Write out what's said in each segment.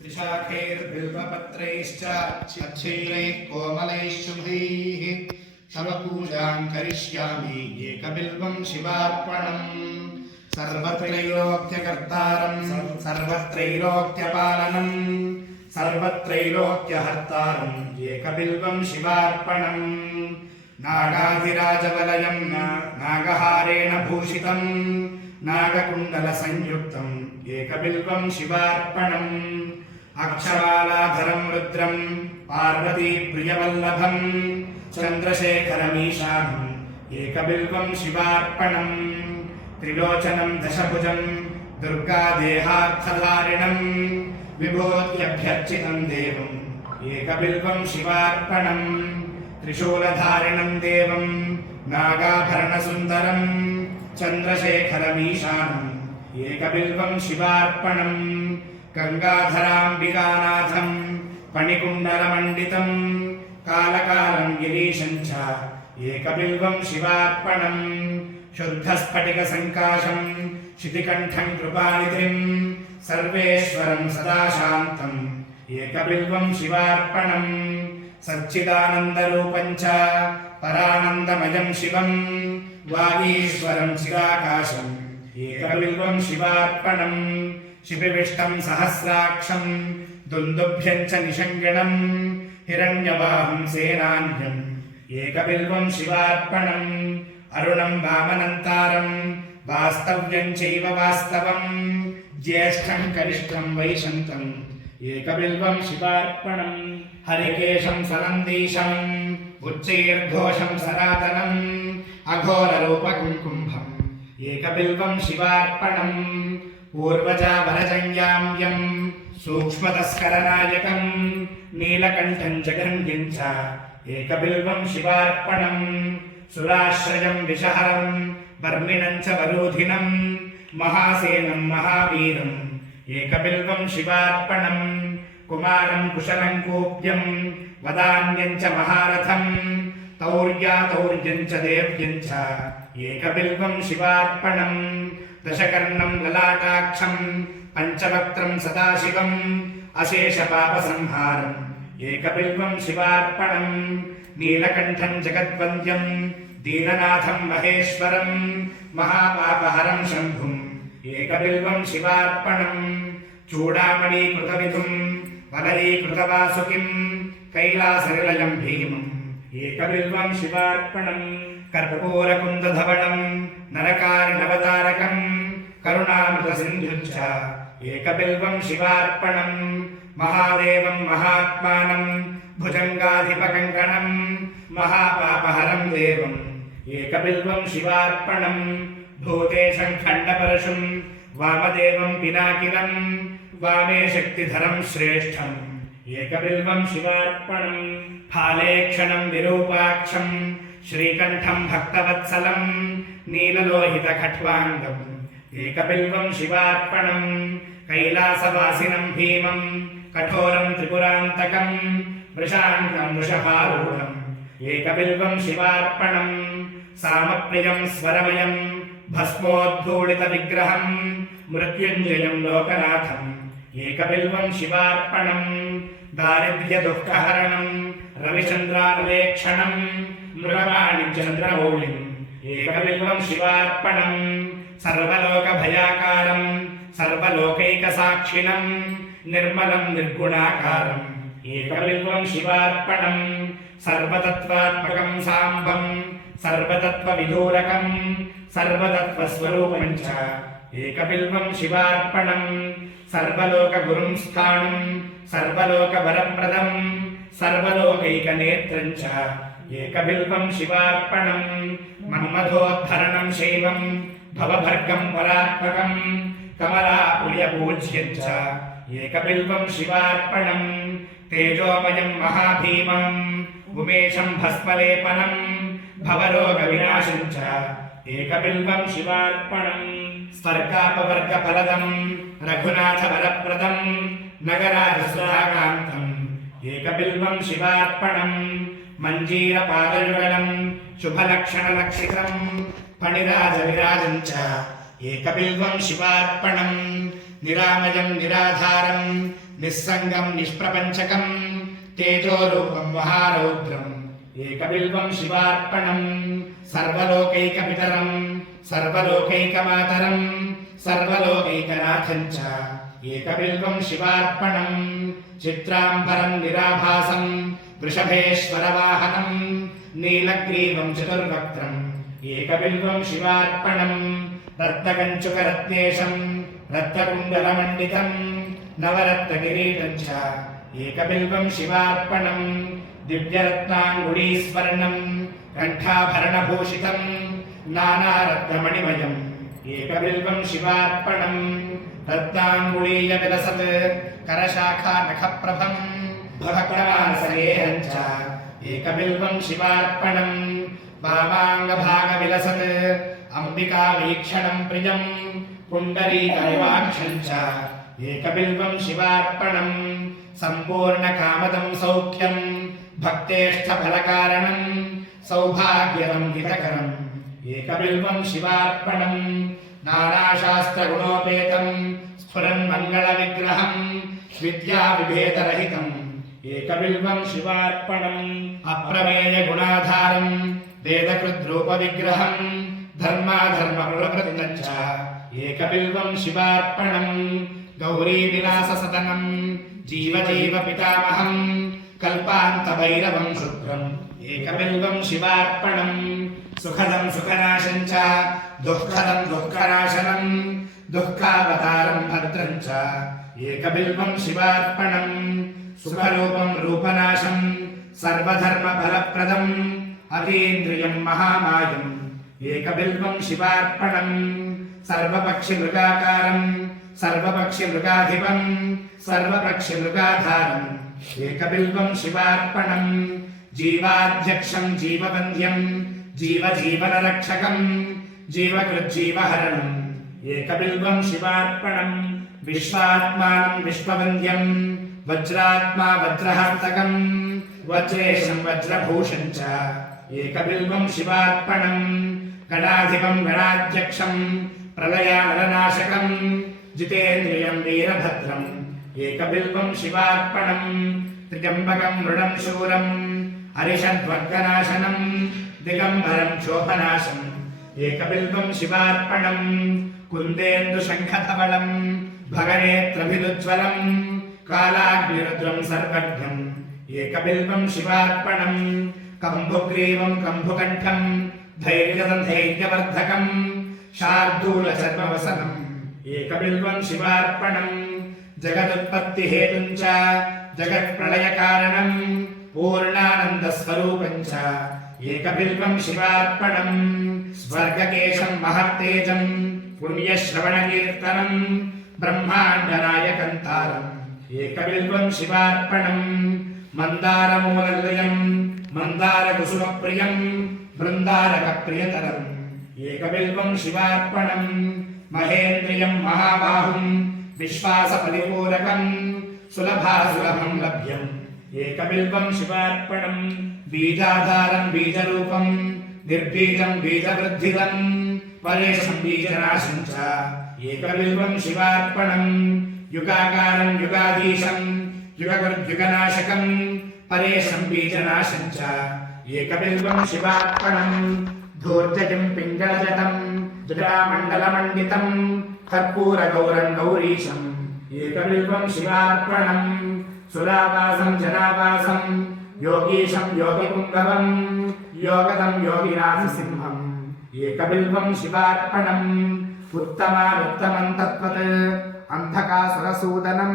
त्रिशाखैर्बिल्वपत्रैश्च अच्छैरैः कोमलैः शुभैः तव पूजां करिष्यामि एकबिल्वं शिवार्पणम् सर्वत्रैलोक्यकर्तारं सर्वत्रैलोक्यपालनं सर्वत्रैलोक्यहर्तारं एकबिल्वं शिवार्पणम् नागाधिराजवलयं नागहारेण भूषितं नागकुण्डलसंयुक्तम् एकबिल्वं शिवार्पणम् अक्षमालाधरं रुद्रं पार्वतीप्रियवल्लभं चन्द्रशेखरमीशानम् एकबिल्वं शिवार्पणम् त्रिलोचनं दशभुजं दुर्गादेहार्थधारिणं विभूत्यभ्यर्चितं देवम् एकबिल्वं शिवार्पणम् त्रिशूलधारिणं देवं नागाभरणसुन्दरं चन्द्रशेखरमीशानम् एकबिल्वं शिवार्पणम् गंगाधराम्बिकानाथं पणिकुण्डलमण्डितं कालकालं गिरीशं च एकबिल्वं शिवार्पणम् शुद्धस्फटिकसङ्काशं शितिकण्ठं कृपानिधिं सर्वेश्वरं सदा शान्तम् एकबिल्वं शिवार्पणम् सच्चिदानन्दरूपं च परानन्दमयं शिवं वागीश्वरं चिराकाशम् एकबिल्वं शिवार्पणम् शिपिविष्टं सहस्राक्षं दुन्दुभ्यं च निषङ्गिणं हिरण्यवाहं सेनान्यम् एकबिल्वं शिवार्पणम् अरुणं वामनन्तारं वास्तव्यं चैव वास्तवं ज्येष्ठं कनिष्ठं वैशन्तं एकबिल्वं शिवार्पणम् हरिकेशं सनन्दीशं उच्चैर्घोषं सनातनम् अघोररूपकुङ्कुम्भम् एकबिल्वं शिवार्पणम् पूर्वजावरजङ्याम्यं सूक्ष्मतस्करनायकं नीलकण्ठं जगन्यं च एकबिल्वं शिवार्पणम् सुराश्रयं विषहरं वर्मिणं च वरोधिनं महासेनं महावीरम् एकबिल्वं शिवार्पणम् कुमारं कुशलं कूप्यं वदान्यं च महारथं तौर्यातौर्यं च देव्यं च एकबिल्वं शिवार्पणम् दशकर्णं ललाटाक्षं पञ्चवक्त्रं सदाशिवम् अशेषपापसंहारम् एकबिल्वं शिवार्पणम् नीलकण्ठं जगद्वन्द्यं दीननाथं महेश्वरं महापापहरं शम्भुम् एकबिल्वं शिवार्पणम् चूडामणीकृतविधुं वलरीकृतवासुकिं कैलासनिलयं भीमम् एकबिल्वं शिवार्पणम् कर्पूरकुन्दधवलं नरकारिणवतारकं करुणामृतसिन्धुं च एकबिल्वं शिवार्पणम् महादेवं महात्मानं भुजङ्गाधिपकङ्कणं महापापहरं देवम् एकबिल्वं शिवार्पणम् भूतेशं खण्डपरशुं वामदेवं पिनाकिनं वामे शक्तिधरं श्रेष्ठम् एकबिल्वं शिवार्पणम् फालेक्षणं विरूपाक्षं श्रीकण्ठं भक्तवत्सलं नीललोहितखट्वाङ्गम् एकबिल्वं शिवार्पणम् कैलासवासिनं भीमं कठोरं त्रिपुरान्तकं वृषाङ्कं वृषभारूढम् एकबिल्वं शिवार्पणम् सामप्रियं स्वरमयं भस्मोद्धूलितविग्रहं मृत्युञ्जयं लोकनाथम् एकबिल्वं शिवार्पणम् दारिद्र्यदुःखहरणं रविचन्द्रानुलेक्षणं मृगवाणिचन्द्रमौलिम् एकबिल्वं शिवार्पणम् सर्वलोकभयाकारं सर्वलोकैकसाक्षिणं निर्मलं निर्गुणाकारम् एकबिल्वं शिवार्पणम् सर्वतत्त्वात्मकं साम्बं सर्वतत्त्वविदूरकं सर्वतत्त्वस्वरूपं च एकबिल्वं शिवार्पणम् सर्वलोकगुरुं स्थाणुं सर्वलोकवरप्रदं सर्वलोकैकनेत्रं च एकबिल्वं शिवार्पणम् मन्मथोद्धरणं शैवं भवभर्गं परात्मकं कमलापुल्यपूज्यं च एकबिल्वं शिवार्पणम् तेजोमयं महाभीमम् उमेशं भस्मलेपनं भवरोगविनाशं च एकबिल्वं शिवार्पणम् स्वर्गापवर्गफलदं रघुनाथवरप्रदं नगराजसुधाकान्तम् एकबिल्वं शिवार्पणम् मञ्जीरपादयुगलं शुभलक्षणलक्षितं फणिराजविराजं च एकबिल्वं शिवार्पणम् నిరామయం నిరాధారం నిస్సంగం నిష్ప్రపంచకం తేజోరూపం మహారౌద్రం ఏకబిల్వం శివార్పణం సర్వలోకైకపితరం సర్వలోకైకమాతరం సర్వలోకైకనాథం చ ఏకబిల్వం శివార్పణం చిత్రాంబరం నిరాభాసం వృషభేశ్వరవాహనం నీలగ్రీవం చతుర్వక్త్రం ఏకబిల్వం శివార్పణం రత్నకంచుకరత్నేశం రత్నకుండలమండితం నవరత్నకిరీటం చ ఏకబిల్వం శివార్పణం దివ్యరత్నాంగుళీస్వర్ణం కంఠాభరణభూషితం నానారత్నమణిమయం ఏకబిల్వం శివార్పణం రత్నాంగుళీయ విలసత్ కరశాఖా నఖప్రభం భవక్రమాసరేహం చ ఏకబిల్వం శివార్పణం వామాంగభాగ విలసత్ అంబికా వీక్షణం ప్రియం పుండరీకమివాక్షం చ ఏకబిల్వం శివార్పణం సంపూర్ణ కామదం సౌఖ్యం భక్తేష్ట ఫలకారణం సౌభాగ్యదం హితకరం ఏకబిల్వం శివార్పణం నానాశాస్త్రగుణోపేతం స్ఫురన్ మంగళ విగ్రహం విద్యా విభేదరహితం ఏకబిల్వం శివార్పణం అప్రమేయ గుణాధారం వేదకృద్రూప విగ్రహం ధర్మాధర్మ ప్రవృత్తం చ ఏకబిల్వం శివార్పణం గౌరీ విలాస సదనం జీవ జీవ పితామహం కల్పాంత భైరవం శుభ్రం ఏకబిల్వం శివార్పణం సుఖదం సుఖనాశం చ దుఃఖదం దుఃఖనాశనం దుఃఖావతారం భద్రం చ ఏకబిల్వం శివార్పణం సుఖరూపం రూపనాశం సర్వధర్మ ఫలప్రదం అతీంద్రియం మహామాయం ఏకబిల్వం శివార్పణం సర్వపక్షి మృగాకారం సర్వపక్షి మృగాధిపం సర్వపక్షి మృగాధారం ఏకబిల్వం శివార్పణం జీవాధ్యక్షం జీవవంద్యం జీవజీవనరక్షకం జీవకృజ్జీవహరణం ఏకబిల్వం శివార్పణం విశ్వాత్మానం విశ్వవంద్యం వజ్రాత్మా వజ్రహస్తకం వజ్రేశం వజ్రభూషం చ ఏకబిల్వం శివార్పణం గణాధిపం గణాధ్యక్షం ప్రళయానరనాశకం జితేంద్రియం వీరభద్రం ఏకబిల్వం శివార్పణం త్ర్యంబకం మృడం శూరం హరిషద్వర్గనాశనం దిగంబరం శోభనాశం ఏకబిల్వం శివార్పణం కుందేందు శంఖధవళం భగనేత్రభిరుజ్వలం కాలాగ్నిరుద్రం సర్వజ్ఞం ఏకబిల్వం శివార్పణం కంభుగ్రీవం కంభుకంఠం ధైర్యదం ధైర్యవర్ధకం శార్దూల చర్మవసనం ఏకబిల్వం శివార్పణం జగదుత్పత్తి హేతుం చ జగత్ప్రళయ కారణం పూర్ణానంద స్వరూపం చ ఏకబిల్వం శివార్పణం స్వర్గకేశం మహత్తేజం పుణ్యశ్రవణ కీర్తనం బ్రహ్మాండనాయకం తారం ఏకబిల్వం శివార్పణం మందారమూలలయం మందారకుసుమప్రియం బృందారకప్రియతరం ఏకబిల్వం శివార్పణం మహేంద్రియం మహాబాహుం విశ్వాసపరిపూరకం సులభాసులభం లభ్యం ఏకబిల్వం శివార్పణం బీజాధారం బీజరూపం నిర్బీజం బీజవృద్ధిదం పరేశం బీజనాశం చ ఏకబిల్వం శివార్పణం యుగాకారం యుగాధీశం యుగకృద్యుగనాశకం పరేశం బీజనాశం చ ఏకబిల్వం శివార్పణం ధూర్జటిం పింగళజటం జటామండలమండితం కర్పూరగౌరం గౌరీశం ఏకబిల్వం శివార్పణం సురావాసం జనావాసం యోగీశం యోగిపుంగవం యోగదం యోగినాథసింహం ఏకబిల్వం శివార్పణం ఉత్తమానుత్తమం తత్వత్ అంధకాసురసూదనం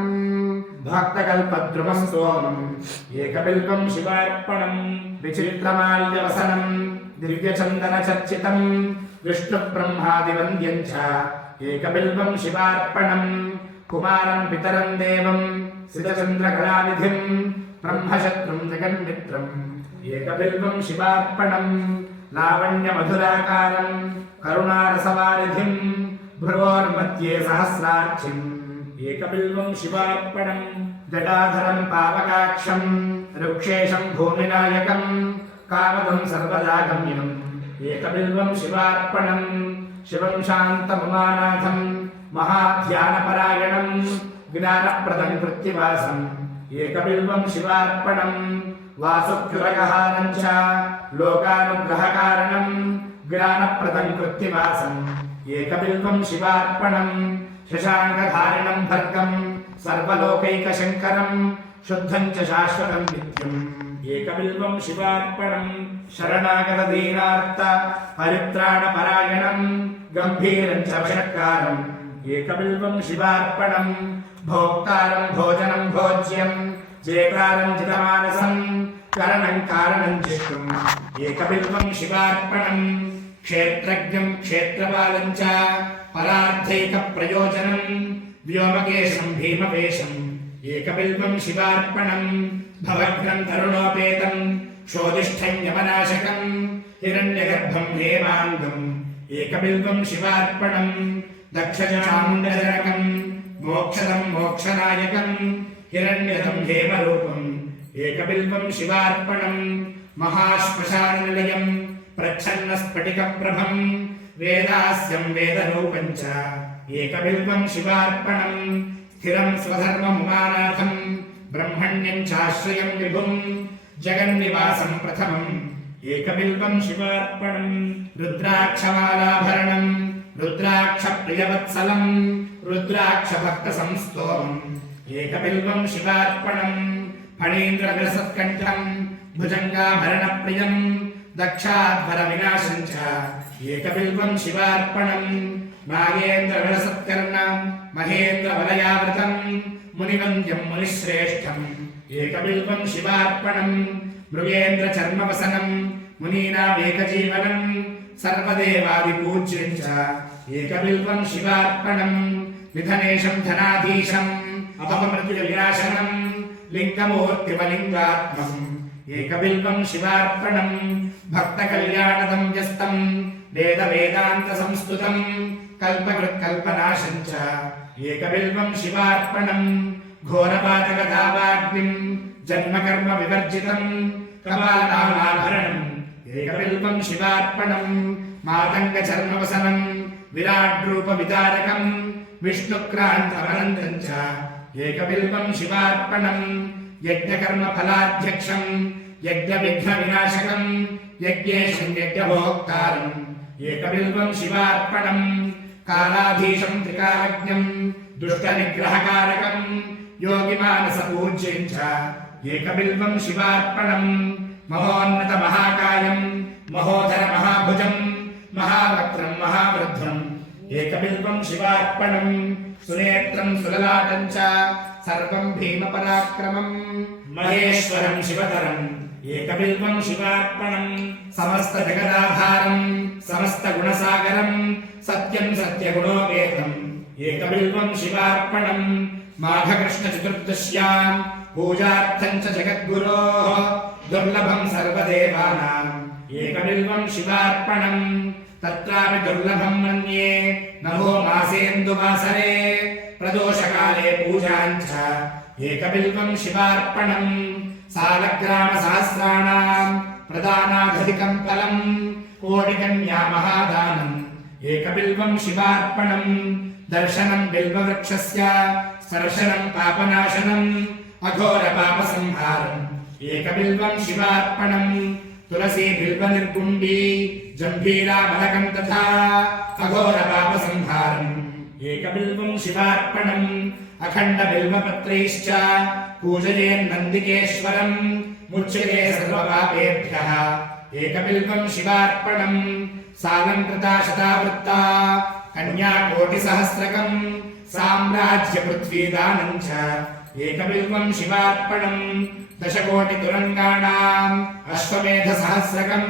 భక్తకల్పద్రుమం సోమం ఏకబిల్వం శివార్పణం విచిత్రమాల్యవసనం దివ్యచందన చర్చితం విష్ణు బ్రహ్మాదివంద్యం చ ఏకబిల్వం శివార్పణం కుమారం పితరం దేవం సితచంద్రకళానిధిం బ్రహ్మశత్రుం జగన్మిత్రం ఏకబిల్వం శివార్పణం లావణ్యమధురాకారం కరుణారసవారిధిం భ్రువోర్మధ్యే సహస్రార్చిం ఏకబిల్వం శివార్పణం జటాధరం పావకాక్షం రుక్షేషం భూమినాయకం కామదం సర్వదా గమ్యం ఏకబిల్వం శివార్పణం శివం శాంతముమానాథం महाध्यानपरायणं ज्ञानप्रदं कृत्तिवासम् एकबिल्वं शिवार्पणं वासुकृतहारं च लोकानुग्रहकारणं ज्ञानप्रदं कृत्तिवासम् एकबिल्वं शिवार्पणं शशाङ्कधारिणं भर्गं सर्वलोकैकशङ्करं शुद्धं च शाश्वतं नित्यम् एकबिल्वं शिवार्पणं शरणागतदीनार्थ परित्राणपरायणं गम्भीरं च वषट्कारम् एकबिल्वं शिवार्पणं भोक्तारं भोजनं भोज्यं जेतारं जितमानसं करणं कारणं जिष्णुम् एकबिल्वं शिवार्पणं क्षेत्रज्ञं क्षेत्रपालं च परार्थैकप्रयोजनं व्योमकेशं भीमपेशम् एकबिल्वं शिवार्पणं भवघ्नं तरुणोपेतं क्षोदिष्ठं यमनाशकं हिरण्यगर्भं हेमाङ्गम् एकबिल्वं शिवार्पणं दक्षचामुण्डजनकं मोक्षदं मोक्षनायकं हिरण्यदं हेमरूपम् एकबिल्वं शिवार्पणं महाश्मशाननिलयं प्रच्छन्नस्फटिकप्रभं वेदास्यं वेदरूपं च एकबिल्वं शिवार्पणं स्थिरं स्वधर्ममुमानाथं ब्रह्मण्यं चाश्रयं विभुं जगन्निवासं प्रथमम् एकबिल्वं शिवार्पणं रुद्राक्षमालाभरणं रुद्राक्षप्रियवत्सलं रुद्राक्षभक्तसंस्तोमम् एकबिल्वं शिवार्पणं फणीन्द्रविलसत्कण्ठं भुजङ्गाभरणप्रियं दक्षाध्वरविनाशं च एकबिल्वं शिवार्पणं नागेन्द्रविलसत्कर्णं महेन्द्रवलयावृतं मुनिवन्द्यं मुनिश्रेष्ठम् एकबिल्वं शिवार्पणं मृगेन्द्रचर्मवसनं मुनीनामेकजीवनं सर्वदेवादिपूज्यं च एकबिल्वं शिवार्पणं निधनेशं धनाधीशम् अपमृत्युविनाशनं लिङ्गमूर्तिमलिङ्गात्मम् एकबिल्वं शिवार्पणं भक्तकल्याणदं व्यस्तं वेदवेदान्तसंस्तुतं कल्पकृत्कल्पनाशं च एकबिल्वं शिवार्पणं घोरपातकदावाग्निं जन्मकर्म विवर्जितं कपालनामाभरणम् एकबिल्वं शिवार्पणं मातङ्गचर्मवसनं विराड्रूपविदारकं विष्णुक्रान्तमनन्दं च एकबिल्वं शिवार्पणं यज्ञकर्मफलाध्यक्षं यज्ञविघ्नविनाशकं यज्ञेशं यज्ञभोक्तारम् एकबिल्वं शिवार्पणं कालाधीशं त्रिकालज्ञं दुष्टनिग्रहकारकं योगिमानसपूज्यं च एकबिल्वं शिवार्पणं महोन्नतमहाकायं महोदरमहाभुजं महावक्त्रं महावृद्धम् एकबिल्वं शिवार्पणं सुनेत्रं सुललाटं च सर्वं भीमपराक्रमं महेश्वरं शिवतरम् एकबिल्वं शिवार्पणं समस्तजगदाधारं समस्तगुणसागरं सत्यं सत्यगुणोपेतम् एकबिल्वं शिवार्पणं माघकृष्णचतुर्दश्यां पूजार्थं च जगद्गुरोः दुर्लभं सर्वदेवानाम् एकबिल्वं शिवार्पणं तत्रापि दुर्लभं मन्ये नभो मासेन्दुवासरे प्रदोषकाले पूजाञ्च एकबिल्वं शिवार्पणं सालग्रामसहस्राणां प्रदानादधिकं फलं कोटिकन्या महादानम् एकबिल्वं शिवार्पणं दर्शनं बिल्ववृक्षस्य स्पर्शनं पापनाशनम् अघोरपापसंहारम् एकबिल्वं शिवार्पणं तुलसी बिल्वनिर्गुण्डी जम्भीरामलकं तथा अघोरपापसंहारम् एकबिल्वं शिवार्पणम् अखण्डबिल्वपत्रैश्च पूजयेन्नन्दिकेश्वरं मुच्यते सर्वपापेभ्यः एकबिल्वं शिवार्पणं सालङ्कृता शतावृत्ता कन्याकोटिसहस्रकं साम्राज्यपृथ्वीदानं च एकबिल्वं शिवार्पणं दशकोटितुरङ्गाणाम् अश्वमेधसहस्रकं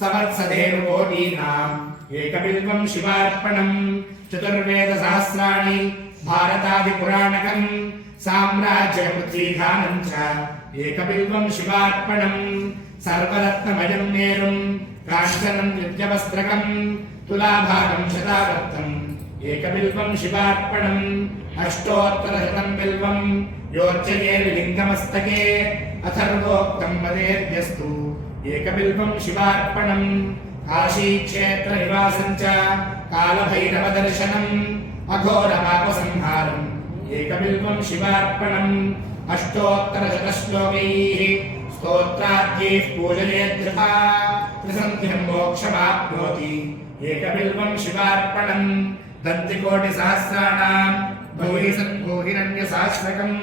सवत्सधेनुकोटीनाम् एकबिल्वं शिवार्पणं चतुर्वेदसहस्राणि भारतादिपुराणकं साम्राज्यपृथ्वीदानं च एकबिल्वं शिवार्पणं सर्वरत्नमयं मेरुं काञ्चनं नित्यवस्त्रकं तुलाभागं शतावर्तम् एकबिल्वं शिवार्पणम् अष्टोत्तरशतं बिल्वं योच्यते लिङ्गमस्तके अथर्वोक्तं वदेद्यस्तु एकबिल्वं शिवार्पणम् काशीक्षेत्रनिवासं च कालभैरवदर्शनं अघोरपापसंहारम् एकबिल्वम् शिवार्पणम् अष्टोत्तरशतश्लोकैः स्तोत्राद्यैः पूजयेद्यथा त्रिसन्ध्यम् मोक्षमाप्नोति एकबिल्वम् शिवार्पणम् दन्तिकोटिसहस्राणाम् भूहिरण्यसहस्रकम्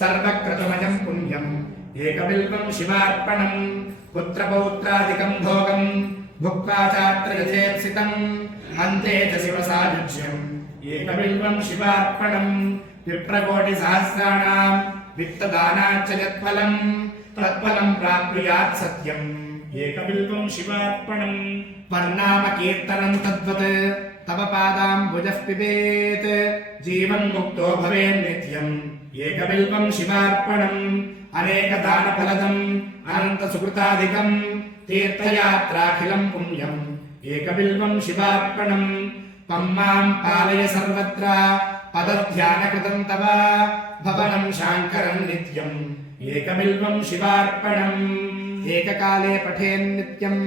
सर्वक्रतुमजम् पुण्यम् एकबिल्वम् शिवार्पणम् पुत्रपौत्रादिकम् भोगम् भुक्त्वा चात्र यथेप्सितम् अन्ते च शिवसायुज्यम् एकबिल्वम् शिवार्पणम् विप्रकोटिसहस्राणाम् वित्तदानाच्च यत्फलम् तत्फलम् प्राप्नुयात् सत्यम् एकबिल्वम् शिवार्पणम् वर्णामकीर्तनम् तद्वत् तव पादाम्बुजः पिबेत् जीवन्मुक्तो भवेन्नित्यम् एकबिल्वम् शिवार्पणम् अनेकदानफलदम् अनन्तसुकृताधिकम् तीर्थयात्राखिलम् पुण्यम् एकबिल्वम् शिवार्पणम् पम्माम् पालय सर्वत्र पदध्यानकृतम् तव भवनम् शाङ्करम् नित्यम् एकबिल्वम् शिवार्पणम् एककाले पठेन्नित्यम्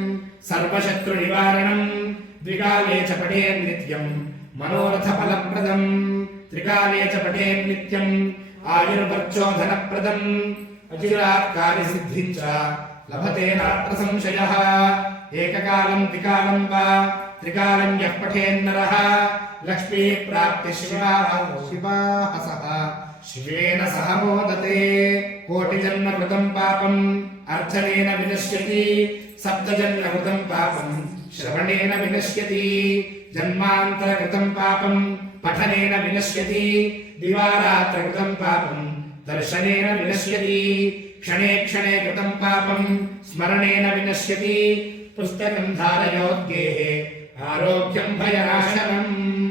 सर्वशत्रुनिवारणम् द्विकाले च पठेन्नित्यम् मनोरथफलप्रदम् त्रिकाले च पठेन्नित्यम् आयुर्वर्चोधनप्रदम् अचिरात् कार्यसिद्धिम् च लभते नात्र संशयः एककालम् त्रिकालम् वा त्रिकालम् यः पठेन्नरः लक्ष्मीः प्राप्तिः शिवाहसः शिवेन सह मोदते कोटिजन्मकृतम् पापम् अर्चनेन विनश्यति सप्तजन्मकृतम् पापम् श्रवणेन विनश्यति जन्मान्तरकृतम् पापम् पठनेन विनश्यति दिवारात्रकृतम् पापम् दर्शनेन विनश्यति क्षणे क्षणे कृतम् पापम् स्मरणेन विनश्यति पुस्तकम् धारयोद्येः आरोग्यम् भयनाशनम्